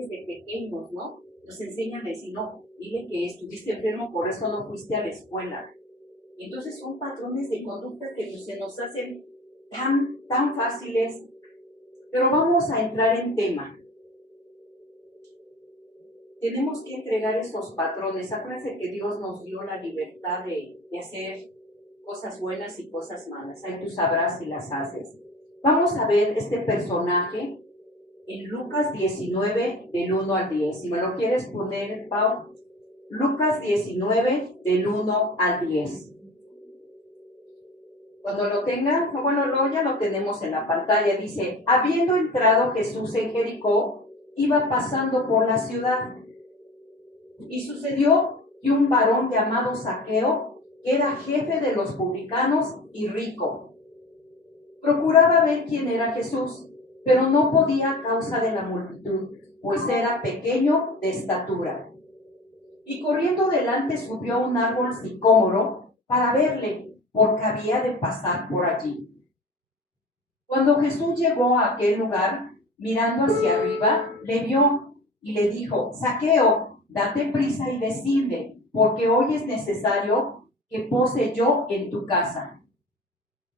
desde pequeños, ¿no? Nos enseñan a decir, no, dile que estuviste enfermo, por eso no fuiste a la escuela. Entonces son patrones de conducta que se nos hacen tan fáciles. Pero vamos a entrar en tema. Tenemos que entregar estos patrones. Acuérdense que Dios nos dio la libertad de hacer cosas buenas y cosas malas. Ahí tú sabrás si las haces. Vamos a ver este personaje en Lucas 19, del 1 al 10. Si me lo quieres poner, Pau. Lucas 19, del 1 al 10. Cuando lo tengan, bueno, ya lo tenemos en la pantalla. Dice, habiendo entrado Jesús en Jericó, iba pasando por la ciudad. Y sucedió que un varón llamado Zaqueo, que era jefe de los publicanos y rico, procuraba ver quién era Jesús, pero no podía a causa de la multitud, pues era pequeño de estatura. Y corriendo delante subió a un árbol sicómoro para verle, porque había de pasar por allí. Cuando Jesús llegó a aquel lugar, mirando hacia arriba, le vio y le dijo, Zaqueo, date prisa y desciende, porque hoy es necesario que pose yo en tu casa.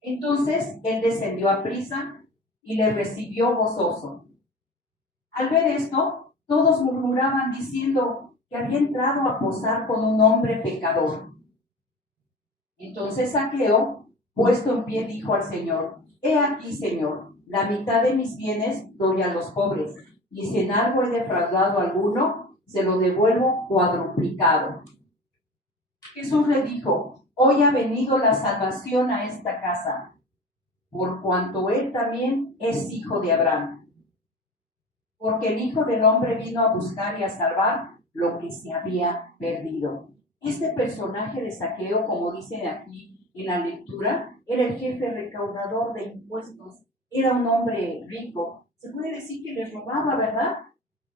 Entonces él descendió a prisa y le recibió gozoso. Al ver esto, todos murmuraban diciendo que había entrado a posar con un hombre pecador. Entonces Zaqueo, puesto en pie, dijo al Señor, he aquí, Señor, la mitad de mis bienes doy a los pobres, y si en algo he defraudado a alguno, se lo devuelvo cuadruplicado. Jesús le dijo, hoy ha venido la salvación a esta casa, por cuanto él también es hijo de Abraham. Porque el Hijo del Hombre vino a buscar y a salvar lo que se había perdido. Este personaje de Zaqueo, como dicen aquí en la lectura, era el jefe recaudador de impuestos, era un hombre rico. Se puede decir que les robaba, ¿verdad?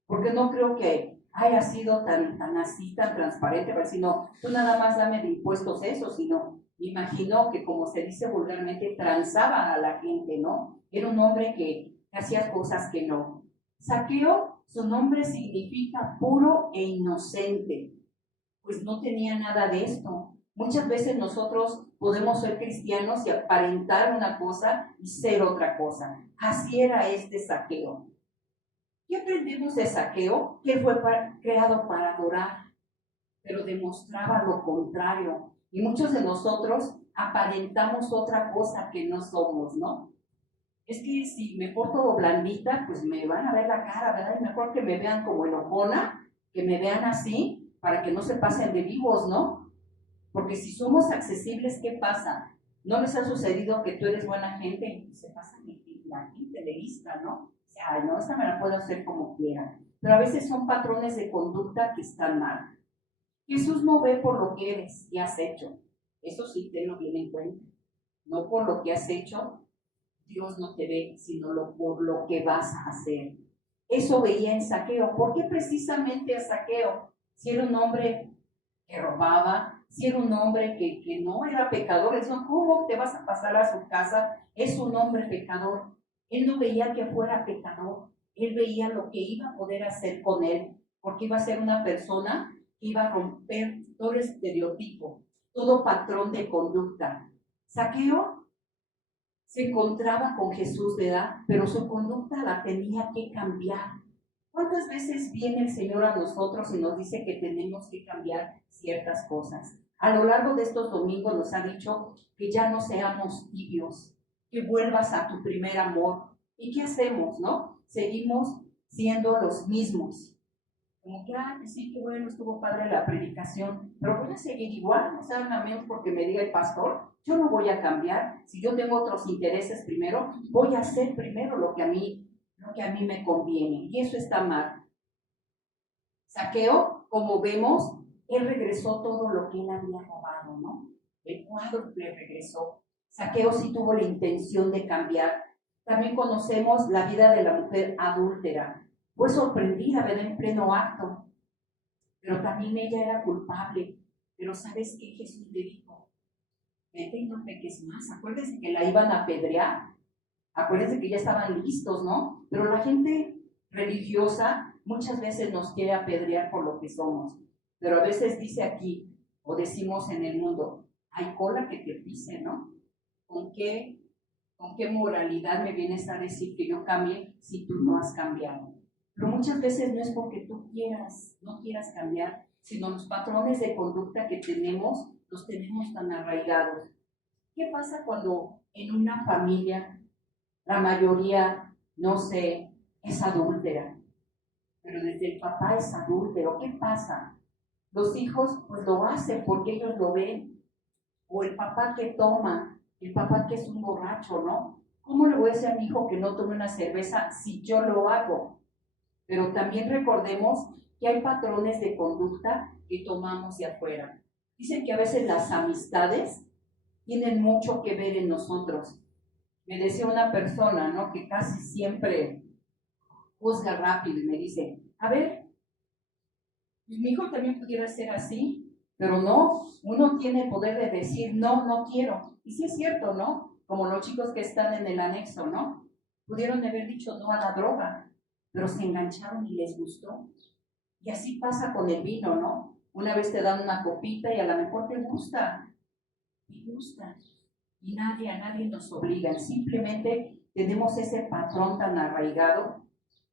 Porque no creo que haya sido tan así, tan transparente, pero si no, tú nada más dame de impuestos eso, sino imagino que, como se dice vulgarmente, transaba a la gente, ¿no? Era un hombre que hacía cosas que no. Zaqueo, su nombre significa puro e inocente, pues no tenía nada de esto. Muchas veces nosotros podemos ser cristianos y aparentar una cosa y ser otra cosa. Así era este Zaqueo. ¿Qué aprendemos de Zaqueo? Que fue creado para adorar, pero demostraba lo contrario. Y muchos de nosotros aparentamos otra cosa que no somos, ¿no? Es que si me porto blandita, pues me van a ver la cara, ¿verdad? Y mejor que me vean como enojona, que me vean así, para que no se pasen de vivos, ¿no? Porque si somos accesibles, ¿qué pasa? ¿No les ha sucedido que tú eres buena gente? Se pasa la gente de lista, ¿no? O sea, no, esta me la puedo hacer como quiera. Pero a veces son patrones de conducta que están mal. Jesús no ve por lo que eres y has hecho. Eso sí, tenlo bien en cuenta. No por lo que has hecho, Dios no te ve, sino por lo que vas a hacer. Eso veía en Zaqueo. ¿Por qué precisamente a Zaqueo? Si era un hombre que robaba, si era un hombre que no era pecador, eso, ¿cómo te vas a pasar a su casa? Es un hombre pecador. Él no veía que fuera pecador, él veía lo que iba a poder hacer con él, porque iba a ser una persona que iba a romper todo estereotipo, todo patrón de conducta. Zaqueo se encontraba con Jesús, ¿verdad? Pero su conducta la tenía que cambiar. ¿Cuántas veces viene el Señor a nosotros y nos dice que tenemos que cambiar ciertas cosas? A lo largo de estos domingos nos ha dicho que ya no seamos tibios, que vuelvas a tu primer amor. ¿Y qué hacemos, no? Seguimos siendo los mismos. Como que, sí, qué bueno, estuvo padre la predicación, pero voy a seguir igual, o sea, a menos porque me diga el pastor, yo no voy a cambiar. Si yo tengo otros intereses primero, voy a hacer primero lo que a mí me conviene, y eso está mal. Zaqueo, como vemos, él regresó todo lo que él había robado, ¿no? El cuádruple regresó. Zaqueo sí tuvo la intención de cambiar. También conocemos la vida de la mujer adúltera. Fue sorprendida, ¿verdad?, en pleno acto, pero también ella era culpable. Pero ¿sabes qué? Jesús le dijo, vete y no peques más. Acuérdense que la iban a apedrear. Acuérdense que ya estaban listos, ¿no? Pero la gente religiosa muchas veces nos quiere apedrear por lo que somos, pero a veces dice aquí, o decimos en el mundo, hay cola que te pise, ¿no? ¿Con qué moralidad me vienes a decir que yo cambie si tú no has cambiado? Pero muchas veces no es porque tú no quieras cambiar, sino los patrones de conducta que tenemos, los tenemos tan arraigados. ¿Qué pasa cuando en una familia la mayoría, no sé, es adúltera? Pero desde el papá es adúltero, ¿qué pasa? Los hijos pues lo hacen porque ellos lo ven. O el papá que toma, el papá que es un borracho, ¿no? ¿Cómo le voy a decir a mi hijo que no tome una cerveza si yo lo hago? Pero también recordemos que hay patrones de conducta que tomamos de afuera. Dicen que a veces las amistades tienen mucho que ver en nosotros. Me decía una persona, ¿no?, que casi siempre juzga rápido y me dice, a ver, pues mi hijo también pudiera ser así, pero no, uno tiene el poder de decir, no, no quiero. Y sí es cierto, ¿no? Como los chicos que están en el anexo, ¿no? Pudieron haber dicho no a la droga, pero se engancharon y les gustó. Y así pasa con el vino, ¿no? Una vez te dan una copita y a lo mejor te gusta. Y a nadie nos obliga. Simplemente tenemos ese patrón tan arraigado.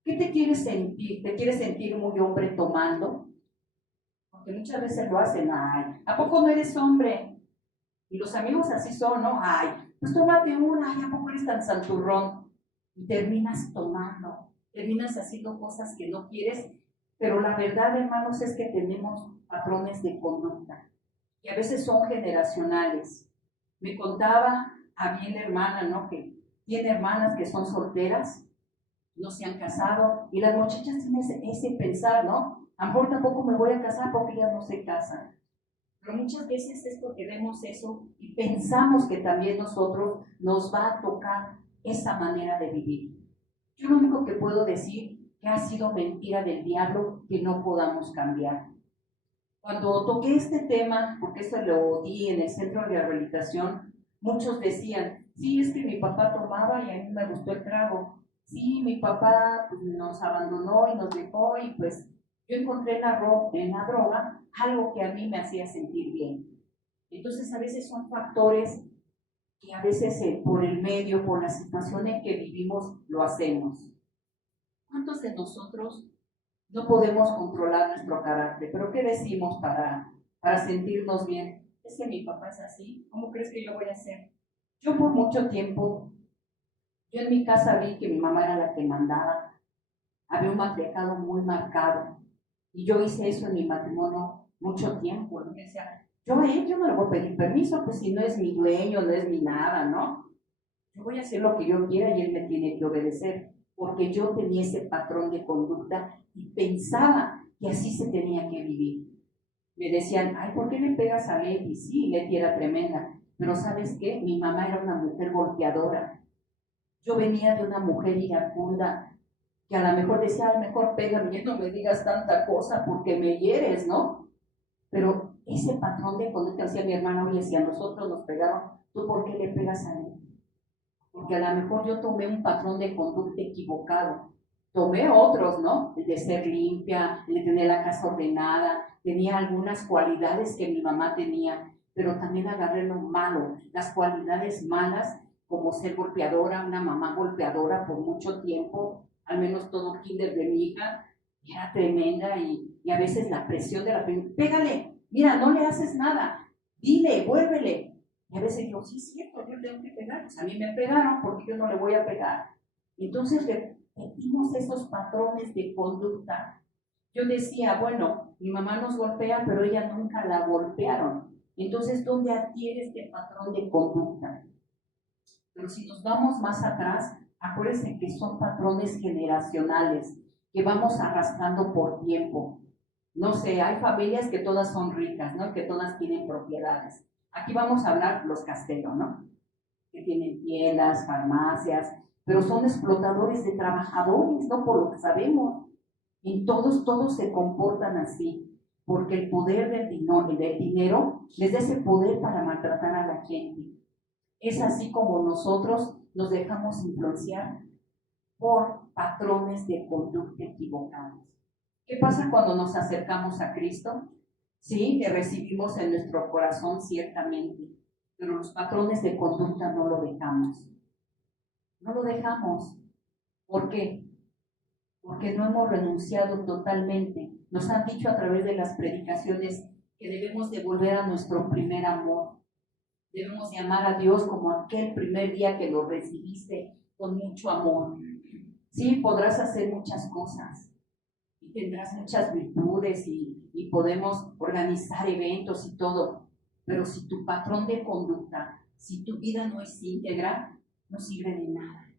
¿Qué te quieres sentir? ¿Te quieres sentir muy hombre tomando? Porque muchas veces lo hacen. Ay, ¿a poco no eres hombre? Y los amigos así son, ¿no? Ay, pues tómate una. Ay, ¿a poco eres tan santurrón? Y terminas tomando. Terminas haciendo cosas que no quieres. Pero la verdad, hermanos, es que tenemos patrones de conducta. Y a veces son generacionales. Me contaba a mi hermana, ¿no?, que tiene hermanas que son solteras, no se han casado, y las muchachas tienen ese pensar, ¿no? A lo mejor tampoco me voy a casar porque ellas no se casan. Pero muchas veces es porque vemos eso y pensamos que también nosotros nos va a tocar esa manera de vivir. Yo lo único que puedo decir que ha sido mentira del diablo que no podamos cambiar. Cuando toqué este tema, porque eso lo di en el centro de rehabilitación, muchos decían, sí, es que mi papá tomaba y a mí me gustó el trago. Sí, mi papá pues, nos abandonó y nos dejó y pues yo encontré en la droga algo que a mí me hacía sentir bien. Entonces a veces son factores que a veces por el medio, por la situación en que vivimos, lo hacemos. ¿Cuántos de nosotros no podemos controlar nuestro carácter? ¿Pero qué decimos para sentirnos bien? Es que mi papá es así, ¿cómo crees que yo voy a hacer? Yo por mucho tiempo, yo en mi casa vi que mi mamá era la que mandaba, había un matriarcado muy marcado, y yo hice eso en mi matrimonio mucho tiempo, ¿no? Me decía, yo no le voy a pedir permiso, pues si no es mi dueño, no es mi nada, ¿no? Yo voy a hacer lo que yo quiera y él me tiene que obedecer, porque yo tenía ese patrón de conducta y pensaba que así se tenía que vivir. Me decían, ay, ¿por qué le pegas a Leti? Sí, Leti era tremenda, pero ¿sabes qué? Mi mamá era una mujer golpeadora. Yo venía de una mujer iracunda, que a lo mejor decía, ay, mejor pégame, y no me digas tanta cosa porque me hieres, ¿no? Pero ese patrón de conducta, decía mi hermana, oye, si a nosotros nos pegaron, ¿tú por qué le pegas a Leti? Porque a lo mejor yo tomé un patrón de conducta equivocado. Tomé otros, ¿no? El de ser limpia, el de tener la casa ordenada, tenía algunas cualidades que mi mamá tenía, pero también agarré lo malo, las cualidades malas, como ser golpeadora, una mamá golpeadora por mucho tiempo, al menos todo kinder de mi hija, era tremenda y a veces la presión de la pégale, mira, no le haces nada, dile, vuélvele. Y a veces yo, sí es cierto, yo tengo que pegar, pues a mí me pegaron, porque yo no le voy a pegar. Entonces repetimos esos patrones de conducta. Yo decía, bueno, mi mamá nos golpea, pero ella nunca la golpearon. Entonces, ¿dónde adquiere este patrón de conducta? Pero si nos vamos más atrás, acuérdense que son patrones generacionales que vamos arrastrando por tiempo. No sé, hay familias que todas son ricas, ¿no? Que todas tienen propiedades. Aquí vamos a hablar los Castelo, ¿no? Que tienen tiendas, farmacias, pero son explotadores de trabajadores, ¿no? Por lo que sabemos. Y todos se comportan así, porque el poder del dinero les da ese poder para maltratar a la gente. Es así como nosotros nos dejamos influenciar por patrones de conducta equivocados. ¿Qué pasa cuando nos acercamos a Cristo? Sí, que recibimos en nuestro corazón ciertamente, pero los patrones de conducta no lo dejamos. No lo dejamos. ¿Por qué? Porque no hemos renunciado totalmente. Nos han dicho a través de las predicaciones que debemos de volver a nuestro primer amor. Debemos de amar a Dios como aquel primer día que lo recibiste con mucho amor. Sí, podrás hacer muchas cosas y tendrás muchas virtudes y podemos organizar eventos y todo, pero si tu patrón de conducta, si tu vida no es íntegra, no sirve de nada.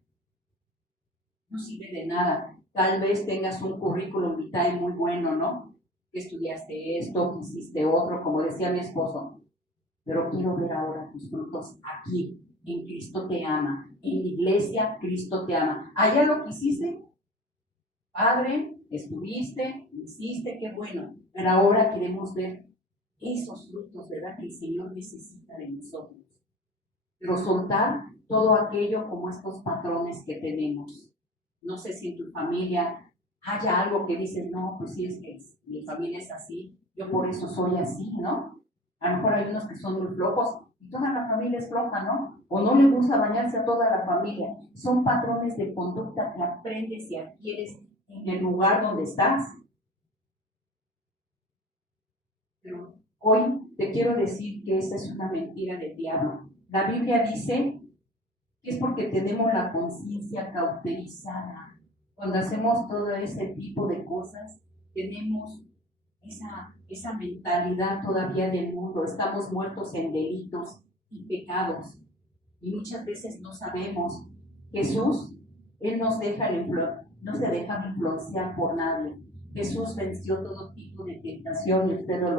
No sirve de nada. Tal vez tengas un currículum vitae muy bueno, ¿no? Que estudiaste esto, que hiciste otro, como decía mi esposo. Pero quiero ver ahora tus frutos aquí. En Cristo te ama. En la iglesia, Cristo te ama. Allá lo que hiciste, Padre, estuviste, hiciste, qué bueno. Pero ahora queremos ver esos frutos, ¿verdad? Que el Señor necesita de nosotros. Pero soltar todo aquello como estos patrones que tenemos. No sé si en tu familia haya algo que dices, no, pues sí, es que mi familia es así, yo por eso soy así, ¿no? A lo mejor hay unos que son muy flojos y toda la familia es floja, ¿no? O no le gusta bañarse a toda la familia. Son patrones de conducta que aprendes y adquieres en el lugar donde estás. Pero hoy te quiero decir que esa es una mentira del diablo. La Biblia dice que es porque tenemos la conciencia cauterizada. Cuando hacemos todo ese tipo de cosas, tenemos esa mentalidad todavía del mundo. Estamos muertos en delitos y pecados. Y muchas veces no sabemos. Jesús, Él no se deja influenciar por nadie. Jesús venció todo tipo de tentación y ustedes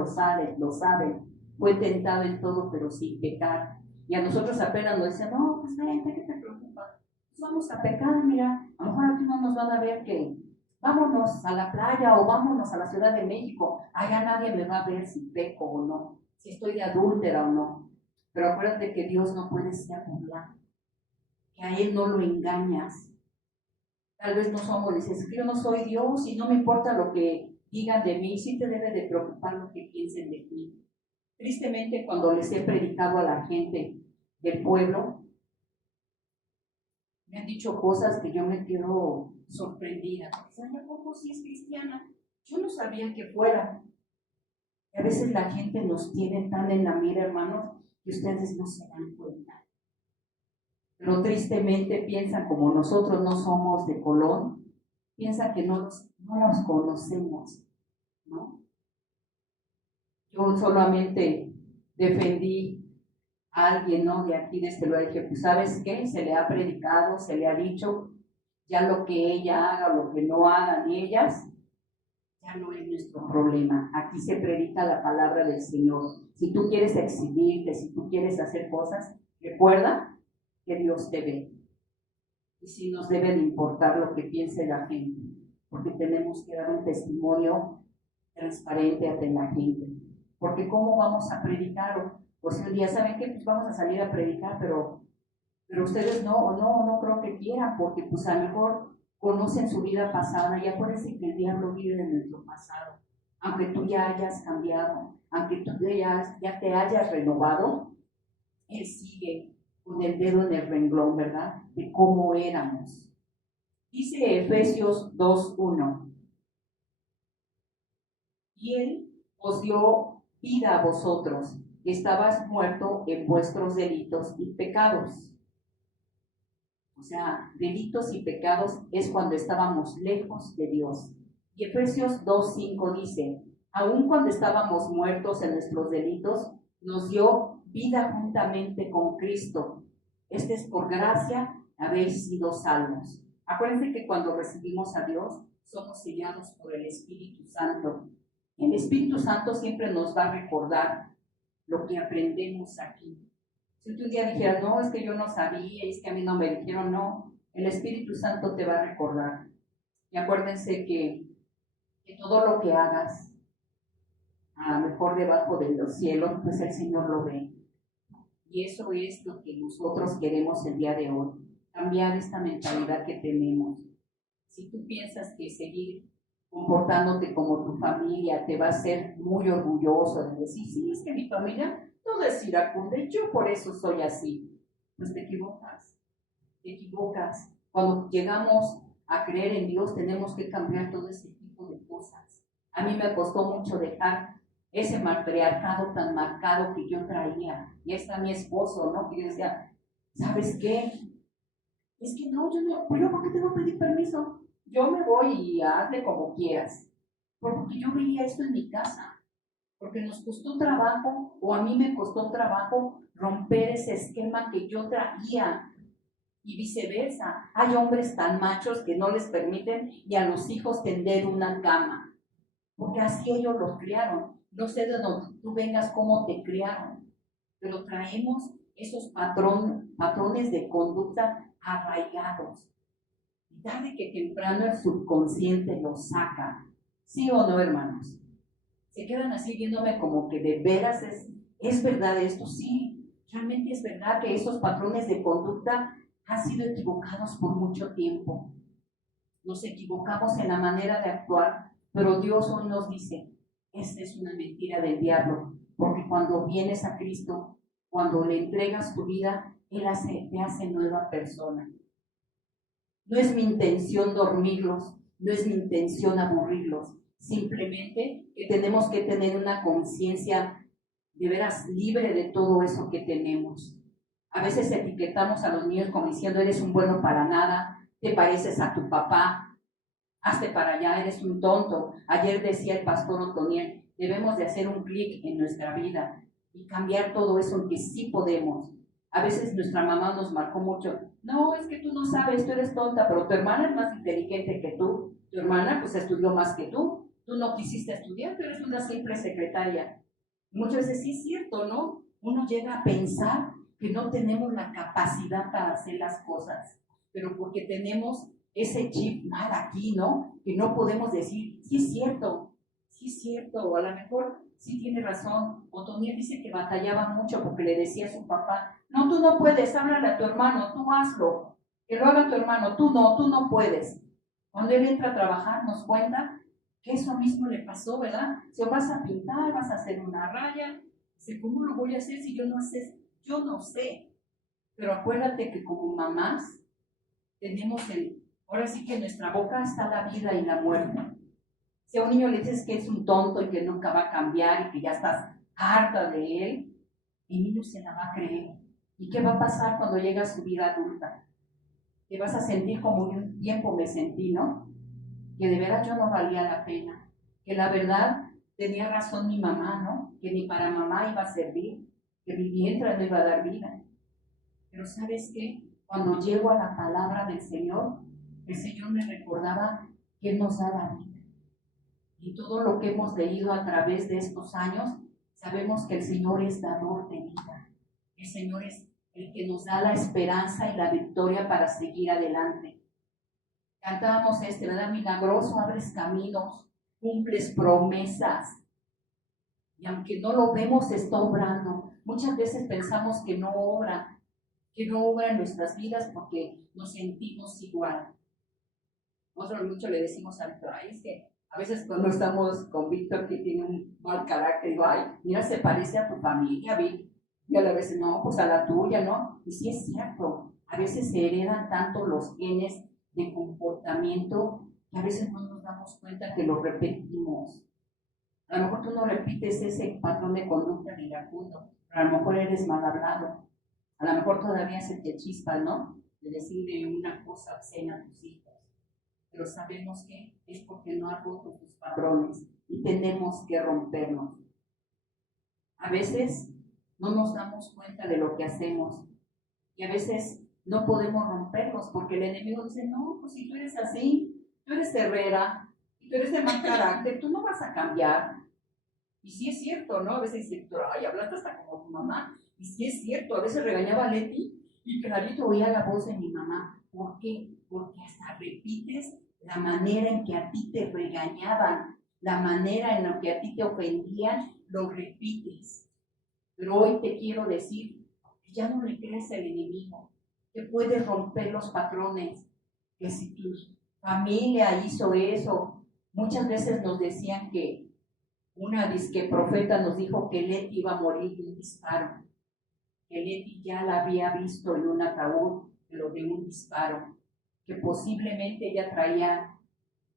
lo saben. Fue tentado en todo, pero sin pecar. Y a nosotros apenas nos dicen, no, pues vente, ¿qué te preocupa? Pues vamos a pecar, mira, a lo mejor aquí no nos van a ver que vámonos a la playa o vámonos a la Ciudad de México. Allá nadie me va a ver si peco o no, si estoy de adúltera o no. Pero acuérdate que Dios no puede ser burlado, que a Él no lo engañas. Tal vez no somos, dices, que yo no soy Dios y no me importa lo que digan de mí, sí te debe de preocupar lo que piensen de ti. Tristemente, cuando les he predicado a la gente del pueblo, me han dicho cosas que yo me quedo sorprendida. Dicen, ¿a poco sí es cristiana? Yo no sabía que fuera. Y a veces la gente nos tiene tan en la mira, hermanos, que ustedes no se dan cuenta. Pero tristemente piensan, como nosotros no somos de Colón, piensan que no los conocemos, ¿no? Yo solamente defendí a alguien, ¿no? De aquí, de este lugar, dije, pues, ¿sabes qué? Se le ha predicado, se le ha dicho, ya lo que ella haga o lo que no hagan ellas, ya no es nuestro problema. Aquí se predica la palabra del Señor. Si tú quieres exhibirte, si tú quieres hacer cosas, recuerda que Dios te ve. Y si nos debe de importar lo que piense la gente, porque tenemos que dar un testimonio transparente ante la gente. Porque ¿cómo vamos a predicar? Pues un día, ¿saben qué? Pues vamos a salir a predicar, pero ustedes no creo que quieran, porque pues a lo mejor conocen su vida pasada y acuérdense que el diablo vive en nuestro pasado. Aunque tú ya hayas cambiado, aunque tú ya te hayas renovado, él sigue con el dedo en el renglón, ¿verdad? De cómo éramos. Dice Efesios 2:1. Y él os dio vida a vosotros, que estabas muerto en vuestros delitos y pecados. O sea, delitos y pecados es cuando estábamos lejos de Dios. Y Efesios 2:5 dice, aun cuando estábamos muertos en nuestros delitos, nos dio vida juntamente con Cristo. Este es por gracia, habéis sido salvos. Acuérdense que cuando recibimos a Dios, somos sellados por el Espíritu Santo. El Espíritu Santo siempre nos va a recordar lo que aprendemos aquí. Si tú un día dijeras, no, es que yo no sabía, es que a mí no me dijeron, no, el Espíritu Santo te va a recordar. Y acuérdense que todo lo que hagas, a lo mejor debajo de los cielos, pues el Señor lo ve. Y eso es lo que nosotros queremos el día de hoy, cambiar esta mentalidad que tenemos. Si tú piensas que seguir comportándote como tu familia, te va a hacer muy orgulloso de decir, sí, es que mi familia todo es iracunda y yo por eso soy así. Pues te equivocas, te equivocas. Cuando llegamos a creer en Dios tenemos que cambiar todo ese tipo de cosas. A mí me costó mucho dejar ese matriarcado tan marcado que yo traía. Y ahí está mi esposo, ¿no? Que yo decía, ¿sabes qué? Es que no, yo no, pero ¿por qué tengo que pedir permiso? Yo me voy y hazle como quieras. Porque yo veía esto en mi casa. Porque nos costó trabajo, o a mí me costó trabajo romper ese esquema que yo traía. Y viceversa. Hay hombres tan machos que no les permiten ni a los hijos tender una cama. Porque así ellos los criaron. No sé de dónde tú vengas, cómo te criaron. Pero traemos esos patrones de conducta arraigados. Y tarde que temprano el subconsciente los saca. ¿Sí o no, hermanos? Se quedan así viéndome como que de veras es verdad esto. Sí, realmente es verdad que esos patrones de conducta han sido equivocados por mucho tiempo. Nos equivocamos en la manera de actuar, pero Dios hoy nos dice, esta es una mentira del diablo, porque cuando vienes a Cristo, cuando le entregas tu vida, Él te hace nueva persona. No es mi intención dormirlos, no es mi intención aburrirlos, simplemente que tenemos que tener una conciencia de veras libre de todo eso que tenemos. A veces etiquetamos a los niños como diciendo, eres un bueno para nada, te pareces a tu papá, hazte para allá, eres un tonto. Ayer decía el pastor Otoniel, debemos de hacer un clic en nuestra vida y cambiar todo eso en que sí podemos. A veces nuestra mamá nos marcó mucho, no, es que tú no sabes, tú eres tonta, pero tu hermana es más inteligente que tú, tu hermana pues estudió más que tú no quisiste estudiar, tú eres una simple secretaria. Muchas veces sí es cierto, ¿no? Uno llega a pensar que no tenemos la capacidad para hacer las cosas, pero porque tenemos ese chip mal aquí, ¿no? Que no podemos decir, sí es cierto, o a lo mejor sí tiene razón. Otoniel dice que batallaba mucho porque le decía a su papá, no, tú no puedes, háblale a tu hermano, tú hazlo, que lo haga tu hermano, tú no puedes. Cuando él entra a trabajar nos cuenta que eso mismo le pasó, ¿verdad? Si vas a pintar, vas a hacer una raya, dice, ¿cómo lo voy a hacer si yo no sé? Yo no sé. Pero acuérdate que como mamás tenemos ahora sí que en nuestra boca está la vida y la muerte. Si a un niño le dices que es un tonto y que nunca va a cambiar y que ya estás harta de él, el niño se la va a creer. ¿Y qué va a pasar cuando llega a su vida adulta? Te vas a sentir como un tiempo me sentí, ¿no? Que de veras yo no valía la pena. Que la verdad tenía razón mi mamá, ¿no? Que ni para mamá iba a servir, que mi vientre no iba a dar vida. Pero ¿sabes qué? Cuando llego a la palabra del Señor, el Señor me recordaba que Él nos da la vida. Y todo lo que hemos leído a través de estos años, sabemos que el Señor es dador de vida. El Señor es el que nos da la esperanza y la victoria para seguir adelante. Cantábamos ¿verdad? Milagroso, abres caminos, cumples promesas. Y aunque no lo vemos, está obrando. Muchas veces pensamos que no obra en nuestras vidas porque nos sentimos igual. Nosotros mucho le decimos a Víctor, ay, es que a veces cuando estamos con Víctor que tiene un mal carácter, digo, ay, mira, se parece a tu familia, Vic. Y a la vez, no, pues a la tuya, ¿no? Y sí es cierto, a veces se heredan tanto los genes de comportamiento que a veces no nos damos cuenta que lo repetimos. A lo mejor tú no repites ese patrón de conducta de iracundo, pero a lo mejor eres mal hablado. A lo mejor todavía se te chispa, ¿no? De decirle una cosa obscena a tus hijos. Pero sabemos que es porque no has roto tus patrones y tenemos que romperlos. A veces no nos damos cuenta de lo que hacemos y a veces no podemos romperlos porque el enemigo dice, no, pues si tú eres así, tú eres herrera y tú eres de mal carácter, tú no vas a cambiar. Y sí es cierto, ¿no? A veces dice, ay, hablaste hasta como tu mamá. Y sí es cierto, a veces regañaba a Leti y clarito oía la voz de mi mamá. ¿Por qué? Porque hasta repites la manera en que a ti te regañaban, la manera en la que a ti te ofendían, lo repites. Pero hoy te quiero decir que ya no le creas al enemigo, que puedes romper los patrones, que si tu familia hizo eso, Muchas veces nos decían que una disque profeta nos dijo que Leti iba a morir de un disparo, que Leti ya la había visto en un ataúd, pero de un disparo, que posiblemente ella traía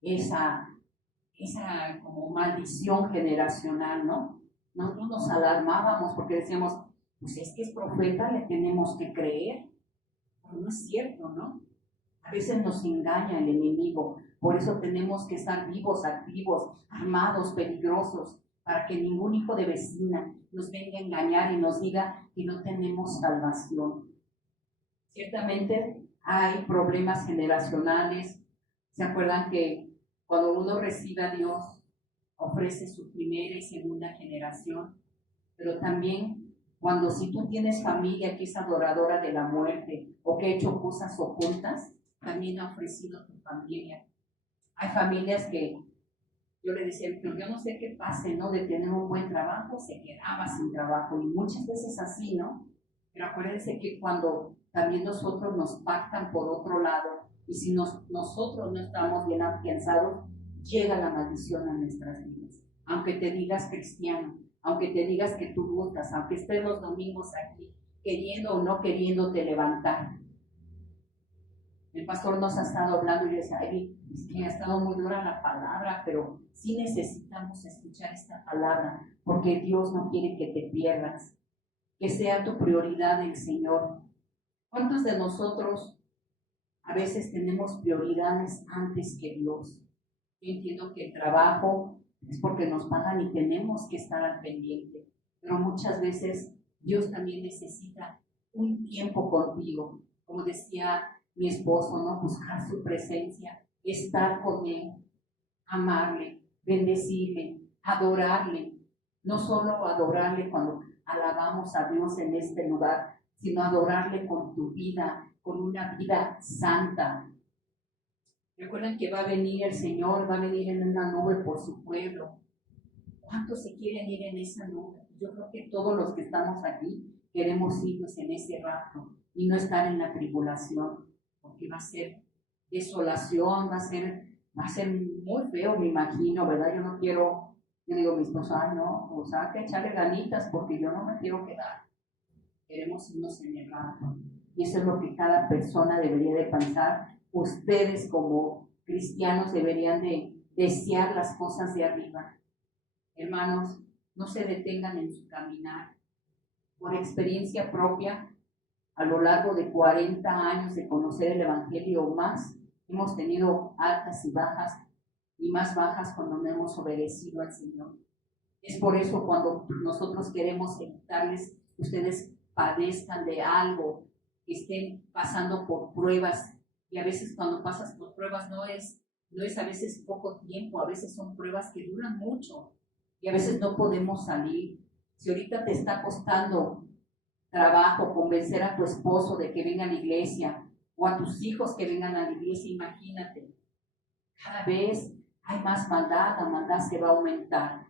esa como maldición generacional, ¿no? Nosotros nos alarmábamos porque decíamos, pues es que es profeta, le tenemos que creer, pero no es cierto, ¿no? A veces nos engaña el enemigo, por eso tenemos que estar vivos, activos, armados, peligrosos, para que ningún hijo de vecina nos venga a engañar y nos diga que no tenemos salvación. Ciertamente hay problemas generacionales. ¿Se acuerdan que cuando uno recibe a Dios, ofrece su primera y segunda generación? Pero también cuando si tú tienes familia que es adoradora de la muerte o que ha hecho cosas ocultas, también ha ofrecido tu familia. Hay familias que yo le decía, pero yo no sé qué pase, ¿no? De tener un buen trabajo, se quedaba sin trabajo y muchas veces así, ¿no? Pero acuérdense que cuando también nosotros nos pactan por otro lado y si nosotros no estamos bien afianzados, llega la maldición a nuestras vidas. Aunque te digas cristiano, aunque te digas que tú gustas, aunque estés los domingos aquí, queriendo o no queriéndote levantar. El pastor nos ha estado hablando y yo decía, ay, es que ha estado muy dura la palabra, pero sí necesitamos escuchar esta palabra, porque Dios no quiere que te pierdas, que sea tu prioridad el Señor. ¿Cuántos de nosotros a veces tenemos prioridades antes que Dios? Yo entiendo que el trabajo es porque nos pagan y tenemos que estar al pendiente, pero muchas veces Dios también necesita un tiempo contigo, como decía mi esposo, ¿no? Buscar su presencia, estar con Él, amarle, bendecirle, adorarle. No solo adorarle cuando alabamos a Dios en este lugar, sino adorarle con tu vida, con una vida santa. Recuerden que va a venir el Señor, va a venir en una nube por su pueblo. ¿Cuántos se quieren ir en esa nube? Yo creo que todos los que estamos aquí queremos irnos en ese rapto y no estar en la tribulación, porque va a ser desolación, va a ser muy feo, me imagino, ¿verdad? Yo no quiero, yo digo a mi esposa, ay no, o sea, que echarle ganitas porque yo no me quiero quedar. Queremos irnos en el rapto. Y eso es lo que cada persona debería de pensar. Ustedes como cristianos deberían de desear las cosas de arriba. Hermanos, no se detengan en su caminar. Por experiencia propia, a lo largo de 40 años de conocer el Evangelio o más, hemos tenido altas y bajas, y más bajas cuando no hemos obedecido al Señor. Es por eso cuando nosotros queremos evitarles que ustedes padezcan de algo, que estén pasando por pruebas, y a veces cuando pasas por pruebas no es a veces poco tiempo, a veces son pruebas que duran mucho, y a veces no podemos salir. Si ahorita te está costando trabajo convencer a tu esposo de que venga a la iglesia, o a tus hijos que vengan a la iglesia, imagínate, cada vez hay más maldad, la maldad se va a aumentar.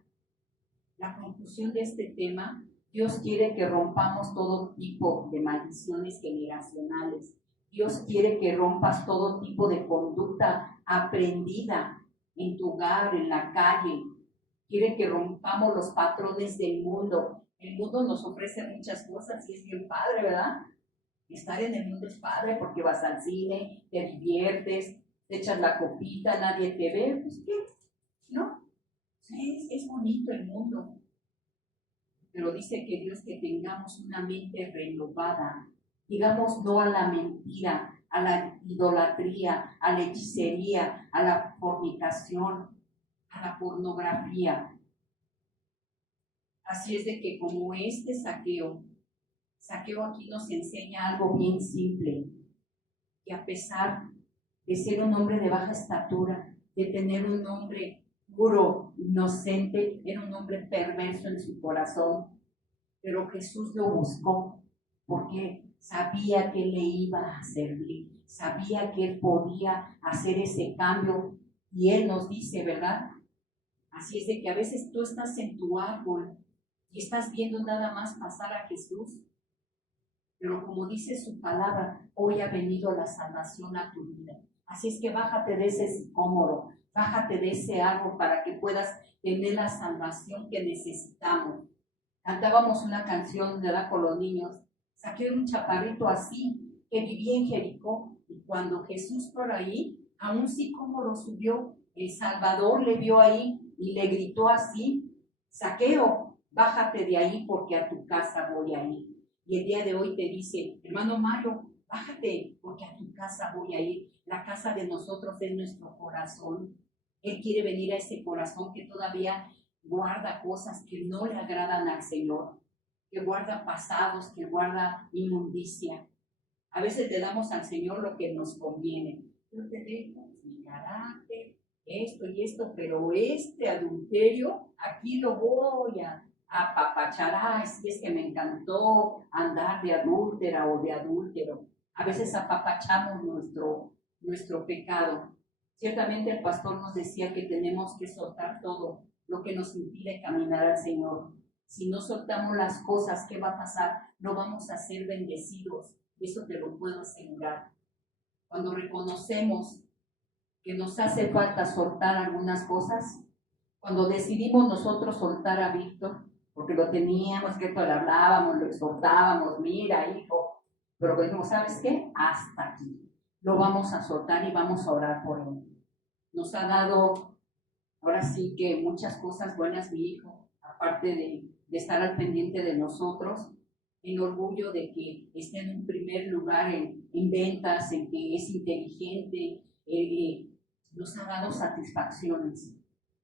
La conclusión de este tema, Dios quiere que rompamos todo tipo de maldiciones generacionales. Dios quiere que rompas todo tipo de conducta aprendida en tu hogar, en la calle. Quiere que rompamos los patrones del mundo. El mundo nos ofrece muchas cosas y es bien padre, ¿verdad? Estar en el mundo es padre porque vas al cine, te diviertes, te echas la copita, nadie te ve. Pues, ¿qué? ¿No? Es bonito el mundo, pero dice que Dios que tengamos una mente renovada, digamos no a la mentira, a la idolatría, a la hechicería, a la fornicación, a la pornografía. Así es de que como este Zaqueo aquí nos enseña algo bien simple, que a pesar de ser un hombre de baja estatura, de tener un hombre puro, inocente, era un hombre perverso en su corazón, pero Jesús lo buscó porque sabía que le iba a servir, sabía que él podía hacer ese cambio y él nos dice, ¿verdad? Así es de que a veces tú estás en tu árbol y estás viendo nada más pasar a Jesús, pero como dice su palabra, hoy ha venido la salvación a tu vida. Así es que bájate de ese sicómoro, Bájate de ese árbol para que puedas tener la salvación que necesitamos. Cantábamos una canción, ¿verdad?, con los niños. Saqué un chaparrito así que vivía en Jericó, y cuando Jesús por ahí, a un sicómoro subió, el Salvador le vio ahí y le gritó así: Zaqueo, bájate de ahí porque a tu casa voy a ir. Y el día de hoy te dice: hermano Mario, bájate porque a tu casa voy a ir. La casa de nosotros es nuestro corazón. Él quiere venir a ese corazón que todavía guarda cosas que no le agradan al Señor, que guarda pasados, que guarda inmundicia. A veces le damos al Señor lo que nos conviene. Yo te dejo mi carácter, esto y esto, pero este adulterio, aquí lo voy a apapachar. Ay, si es que me encantó andar de adúltera o de adúltero. A veces apapachamos nuestro pecado. Ciertamente el pastor nos decía que tenemos que soltar todo lo que nos impide caminar al Señor. Si no soltamos las cosas, ¿qué va a pasar? No vamos a ser bendecidos. Eso te lo puedo asegurar. Cuando reconocemos que nos hace falta soltar algunas cosas, cuando decidimos nosotros soltar a Víctor, porque lo teníamos, que le hablábamos, lo exhortábamos: mira, hijo, pero dijimos: ¿sabes qué? Hasta aquí. Lo vamos a soltar y vamos a orar por él. Nos ha dado, ahora sí que muchas cosas buenas mi hijo, aparte de estar al pendiente de nosotros, el orgullo de que esté en un primer lugar en ventas, en que es inteligente, nos ha dado satisfacciones.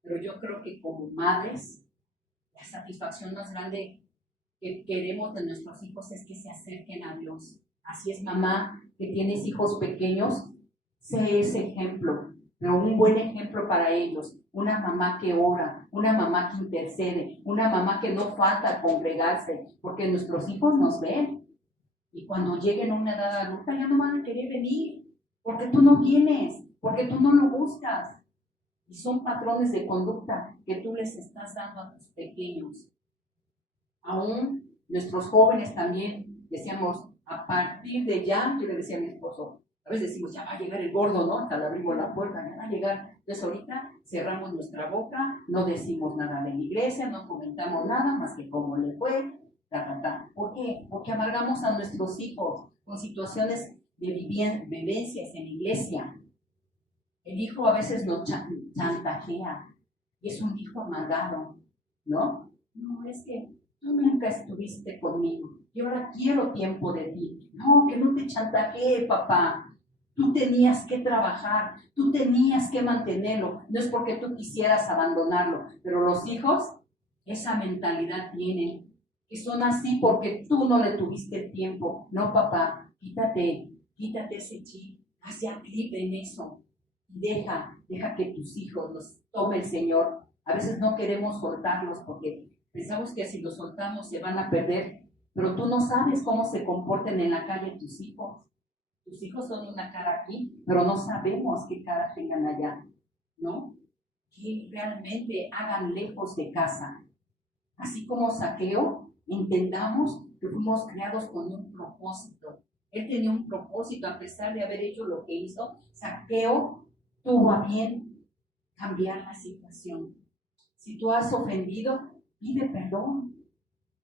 Pero yo creo que como madres, la satisfacción más grande que queremos de nuestros hijos es que se acerquen a Dios. Así es, mamá, que tienes hijos pequeños, sé ese ejemplo, pero un buen ejemplo para ellos. Una mamá que ora, una mamá que intercede, una mamá que no falta a congregarse, porque nuestros hijos nos ven. Y cuando lleguen a una edad adulta ya no van a querer venir, porque tú no vienes, porque tú no lo buscas. Y son patrones de conducta que tú les estás dando a tus pequeños. Aún nuestros jóvenes también, decíamos, a partir de ya, yo le decía a mi esposo, a veces decimos: ya va a llegar el gordo, ¿no? Hasta le abrimos la puerta, ya va a llegar. Entonces ahorita cerramos nuestra boca, no decimos nada de la iglesia, no comentamos nada más que cómo le fue, ¿Por qué? Porque amargamos a nuestros hijos con situaciones de vivencias en la iglesia. El hijo a veces nos chantajea y es un hijo amargado, ¿no? No, es que tú nunca estuviste conmigo y ahora quiero tiempo de ti. No, que no te chantajee, papá. Tú tenías que trabajar, tú tenías que mantenerlo. No es porque tú quisieras abandonarlo, pero los hijos esa mentalidad tienen, que son así porque tú no le tuviste tiempo. No, papá, quítate ese chip, haz clip en eso. Deja que tus hijos los tome el Señor. A veces no queremos soltarlos porque pensamos que si los soltamos se van a perder, pero tú no sabes cómo se comportan en la calle tus hijos. Tus hijos son una cara aquí, pero no sabemos qué cara tengan allá, ¿no? Que realmente hagan lejos de casa. Así como Zaqueo, entendamos que fuimos creados con un propósito. Él tenía un propósito a pesar de haber hecho lo que hizo. Zaqueo tuvo a bien cambiar la situación. Si tú has ofendido, pide perdón.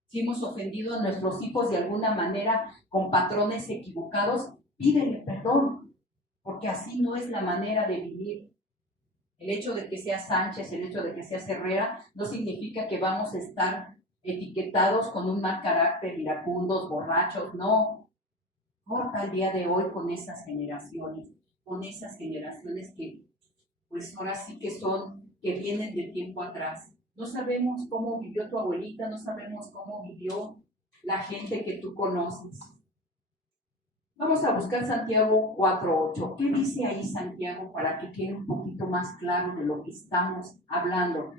Si hemos ofendido a nuestros hijos de alguna manera con patrones equivocados, pídele perdón, porque así no es la manera de vivir. El hecho de que sea Sánchez, el hecho de que sea Herrera, no significa que vamos a estar etiquetados con un mal carácter, iracundos, borrachos, no. Corta el día de hoy con esas generaciones que pues ahora sí que vienen de tiempo atrás. No sabemos cómo vivió tu abuelita, no sabemos cómo vivió la gente que tú conoces. Vamos a buscar Santiago 4:8. ¿Qué dice ahí Santiago para que quede un poquito más claro de lo que estamos hablando?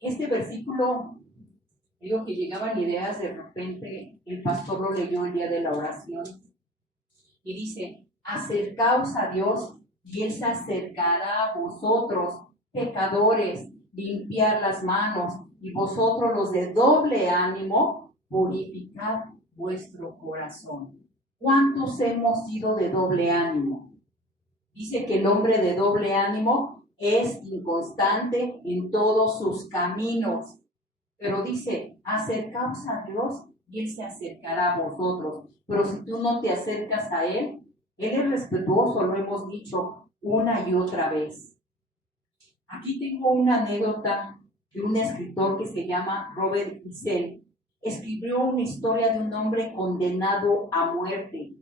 Este versículo, digo que llegaban ideas, de repente el pastor lo leyó el día de la oración y dice: acercaos a Dios y Él se acercará a vosotros, pecadores, limpiad las manos, y vosotros los de doble ánimo, purificad vuestro corazón. ¿Cuántos hemos sido de doble ánimo? Dice que el hombre de doble ánimo es inconstante en todos sus caminos. Pero dice, acercaos a Dios y Él se acercará a vosotros. Pero si tú no te acercas a Él es respetuoso, lo hemos dicho una y otra vez. Aquí tengo una anécdota de un escritor que se llama Robert Giselle. Escribió una historia de un hombre condenado a muerte.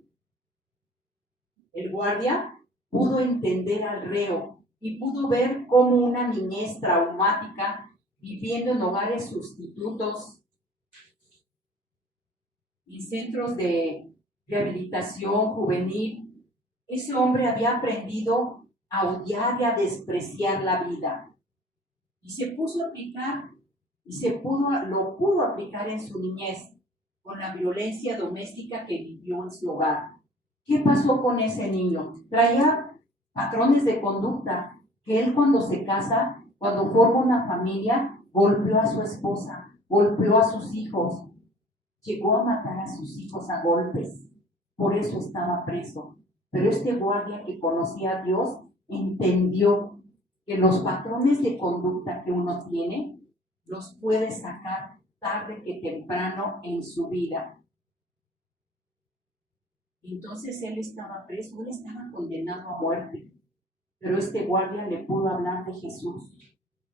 El guardia pudo entender al reo y pudo ver cómo una niñez traumática, viviendo en hogares sustitutos, en centros de rehabilitación juvenil, ese hombre había aprendido a odiar y a despreciar la vida. Y se puso a aplicar, lo pudo aplicar en su niñez, con la violencia doméstica que vivió en su hogar. ¿Qué pasó con ese niño? Traía patrones de conducta que él cuando se casa, cuando forma una familia, golpeó a su esposa, golpeó a sus hijos, llegó a matar a sus hijos a golpes. Por eso estaba preso. Pero este guardia que conocía a Dios entendió que los patrones de conducta que uno tiene los puede sacar tarde que temprano en su vida. Entonces él estaba preso, él estaba condenado a muerte. Pero este guardia le pudo hablar de Jesús,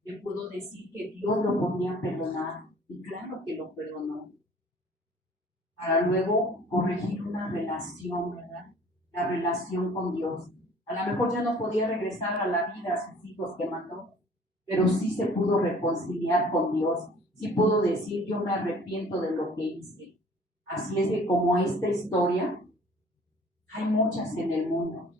le pudo decir que Dios lo podía perdonar, y claro que lo perdonó, para luego corregir una relación, ¿verdad? La relación con Dios. A lo mejor ya no podía regresar a la vida a sus hijos que mató, pero sí se pudo reconciliar con Dios, sí pudo decir, yo me arrepiento de lo que hice. Así es que como esta historia, hay muchas en el mundo.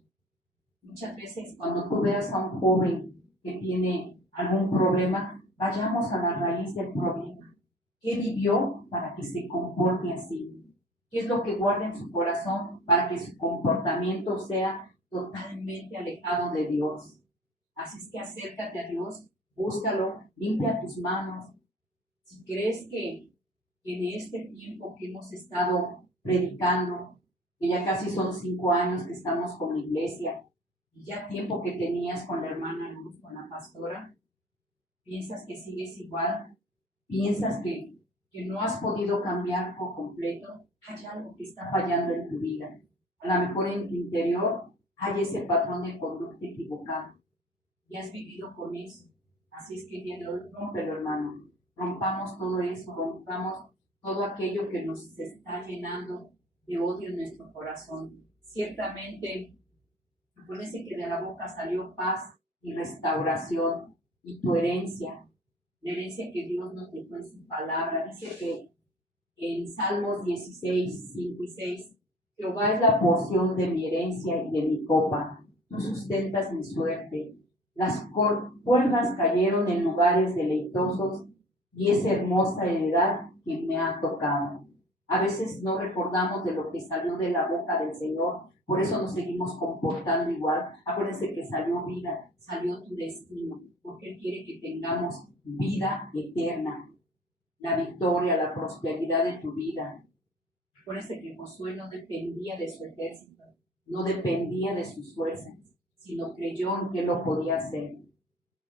Muchas veces cuando tú veas a un joven que tiene algún problema, vayamos a la raíz del problema. ¿Qué vivió para que se comporte así? ¿Qué es lo que guarda en su corazón para que su comportamiento sea totalmente alejado de Dios? Así es que acércate a Dios, búscalo, limpia tus manos. Si crees que en este tiempo que hemos estado predicando, que ya casi son 5 años que estamos con la iglesia, y ya tiempo que tenías con la hermana Luz, con la pastora, piensas que sigues igual, piensas que no has podido cambiar por completo, hay algo que está fallando en tu vida. A lo mejor en tu interior hay ese patrón de conducta equivocado y has vivido con eso. Así es que el día de hoy, rómpelo, hermano. Rompamos todo eso, rompamos todo aquello que nos está llenando de odio en nuestro corazón. Ciertamente, acuérdense que de la boca salió paz y restauración, y tu herencia, la herencia que Dios nos dejó en su palabra. Dice que en Salmos 16, 5 y 6, Jehová es la porción de mi herencia y de mi copa. Tú sustentas mi suerte. Las cuerdas cayeron en lugares deleitosos y es hermosa heredad que me ha tocado. A veces no recordamos de lo que salió de la boca del Señor, por eso nos seguimos comportando igual. Acuérdense que salió vida, salió tu destino, porque Él quiere que tengamos vida eterna, la victoria, la prosperidad de tu vida. Acuérdense que Josué no dependía de su ejército, no dependía de sus fuerzas, sino creyó en que lo podía hacer.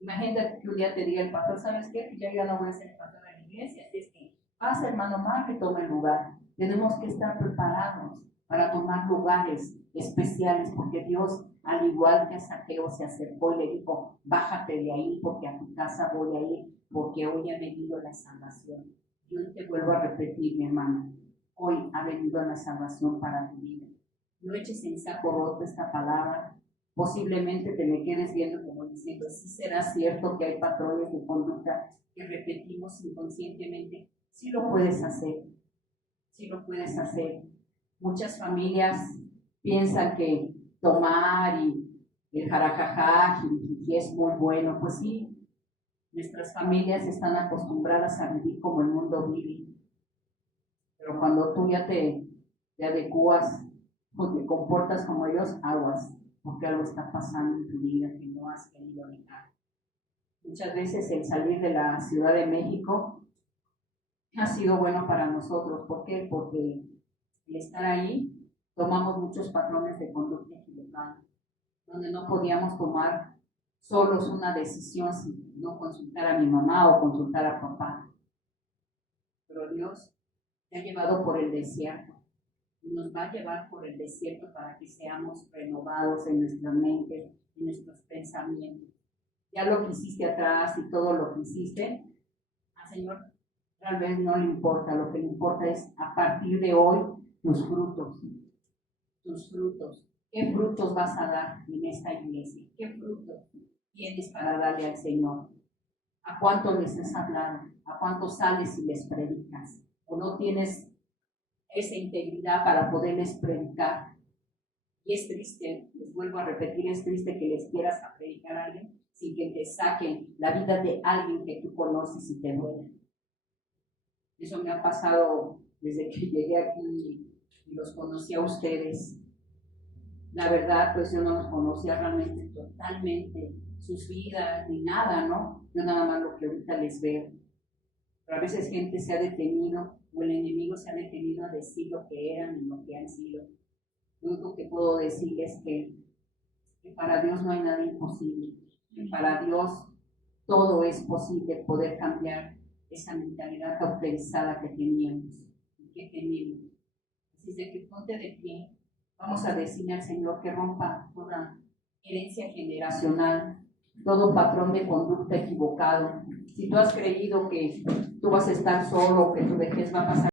Imagínate que un día te diga el pastor, ¿sabes qué? Ya no voy a ser el pastor de la iglesia, así es que pasa, hermano, más que tome el lugar. Tenemos que estar preparados para tomar lugares especiales, porque Dios, al igual que a Zaqueo, se acercó y le dijo, bájate de ahí porque a tu casa voy a ir, porque hoy ha venido la salvación. Y hoy te vuelvo a repetir, mi hermano, hoy ha venido la salvación para tu vida. No eches en saco roto esta palabra. Posiblemente te me quedes viendo como diciendo, sí será cierto que hay patrones de conducta que repetimos inconscientemente. Sí lo puedes hacer, sí lo puedes hacer. Muchas familias piensan que tomar y el jarajajá y es muy bueno. Pues sí, nuestras familias están acostumbradas a vivir como el mundo vive. Pero cuando tú ya te adecuas o te comportas como ellos, aguas, porque algo está pasando en tu vida que no has querido dejar. Muchas veces el salir de la Ciudad de México ha sido bueno para nosotros. ¿Por qué? Porque el estar ahí tomamos muchos patrones de conducta equivocada, donde no podíamos tomar solo es una decisión si no consultar a mi mamá o consultar a papá. Pero Dios te ha llevado por el desierto y nos va a llevar por el desierto para que seamos renovados en nuestra mente, en nuestros pensamientos. Ya lo que hiciste atrás y todo lo que hiciste, al Señor tal vez no le importa. Lo que le importa es a partir de hoy tus frutos. Tus frutos. ¿Qué frutos vas a dar en esta iglesia? ¿Qué frutos tienes para darle al Señor? ¿A cuántos les has hablado? ¿A cuántos sales y les predicas? ¿O no tienes esa integridad para poderles predicar? Y es triste, les vuelvo a repetir, es triste que les quieras a predicar a alguien sin que te saquen la vida de alguien que tú conoces y te duele. Eso me ha pasado desde que llegué aquí y los conocí a ustedes. La verdad, pues yo no los conocía realmente totalmente, sus vidas ni nada, ¿no? Yo nada más lo que ahorita les veo. Pero a veces gente se ha detenido, o el enemigo se ha detenido a decir lo que eran y lo que han sido. Lo único que puedo decirles es que para Dios no hay nada imposible. Que para Dios todo es posible, poder cambiar esa mentalidad cauterizada que teníamos y que tenemos. Así es de que ponte de pie. Vamos a decirle al Señor que rompa toda herencia generacional, todo patrón de conducta equivocado. Si tú has creído que tú vas a estar solo, que tu vejez va a pasar